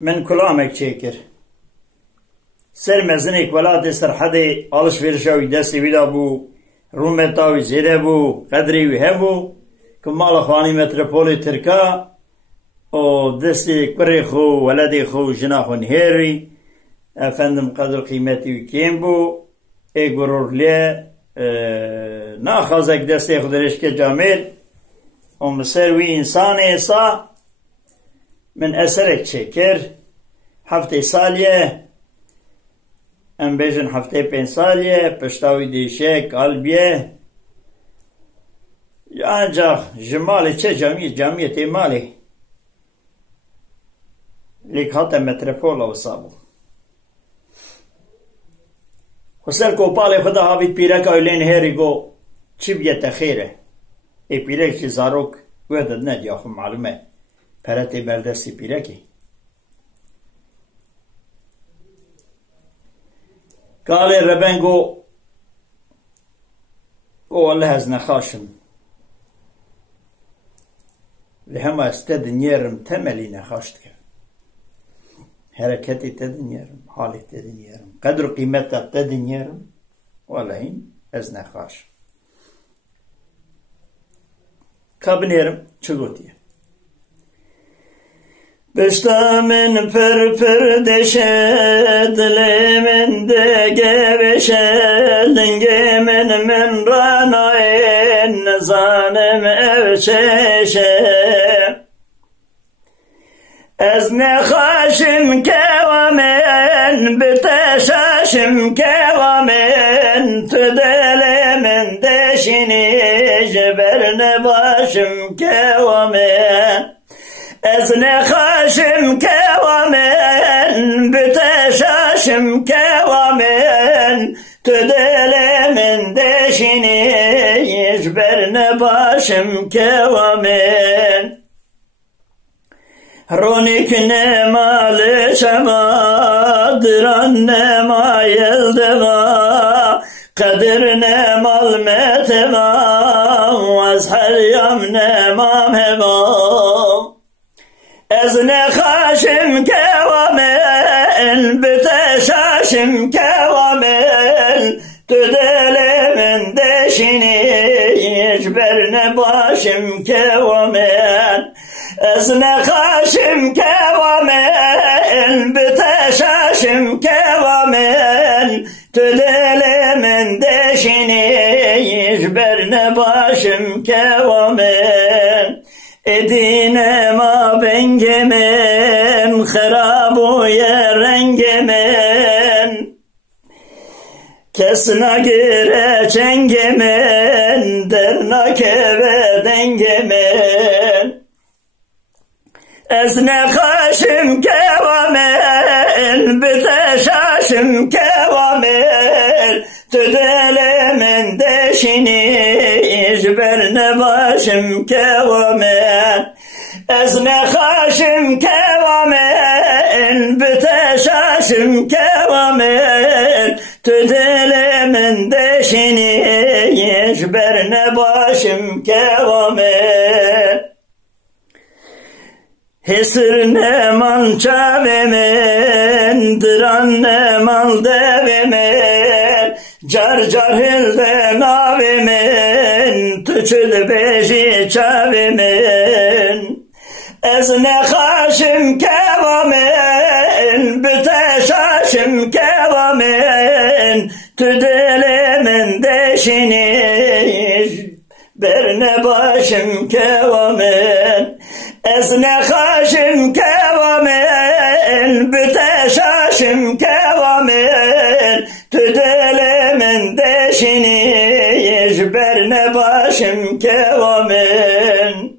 من کلامک چیکر سر مزنک ولات سرحدی alışverişe desti vida bu rumetavi zede bu kadri ve hebu kmal khani metropoli Türka o desti kure xo veladi xo jina xon heri efendim kadr kıymeti kim bu gururle naxazak desti xudreşke camil o mesir ve insan esa من أسرك شكر هفته سالية ام بيجن هفته پين سالية پشتاوي ديشه قلبيه ancak جمالي چه جمعية مالي لك حتى متروپول وصابو خسر کو پالي خدا هاويد پيرك اولين هيري گو چي بيت خيره اي پيرك چي زاروك ويدد ندي اخو معلومه پرتی بردستی پیرکی قال ربنگو والله از نخاشم لهم استدنيرم تملي نخاشت کرد حرکتی تدنيرم حالی تدنيرم قدر قیمت تدنيرم والله از نخاشم kabnerim çugotiye Büştamın pır deşe, dilimin de geveşe, lingimin min ranayin, zanim evçeşe. Ez nekhaşim kevamin, biteşaşim kevamin, tüdelimin deşini, jiberne başım kevamin. Ez nekhaşim kevamin, büteşaşim kevamin, tüdelimin deşini, yicberne başım kevamin. Ronik nemalı şema, dıran nema yeldema, kadir nemal metema, azhar yam nemam hema. Ez nekhaşim kevamin, büteşaşim kevamin, tüdelimin deşini, yicberne başım kevamin. Ez nekhaşim kevamin, büteşaşim kevamin, tüdelimin deşini, yicberne başım kevamin. Edinem bengemem, kharabuye rengemen, kesna gire çengemen, dernake ve dengemen. Ez nekhaşim kevamin, büteşaşim kevamin, tüdelimin deşini, yicberne başım kevamin. Ez nekhaşim kevamin, büteşaşim kevamin, tüdelimin deşini, yicberne başım kevamin. Hesir neman çavemen, dıran neman devemen, car car hilde navemen, tüçül beji çavemen. Ez nekhaşim kevamen, büteşaşim kevamen, tüdelimin deşini, berne başım kevamen. Ez nekhaşim kevamin, büteşaşim kevamin, tüdelimin deşini, yicberne başım kevamin.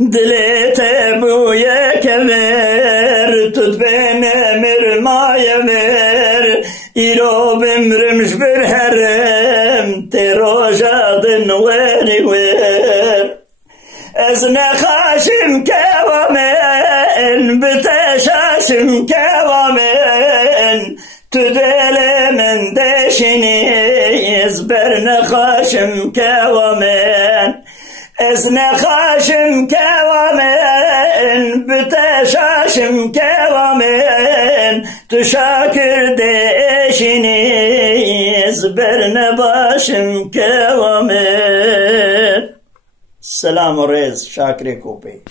Dilete buye kemer, tut benemir maye ver, İro bimrimş bir herem, terojadın veri ver. Ez nekhaşim kevamin, büteşaşim kevamin, tüdelimin deşini, ezber nekhaşim kevamin. Ez nexaşim kevamen, büteşaşim kevamen, tu şakir deşiniz, berne başım kevamen. Selam rez, şakir kopi.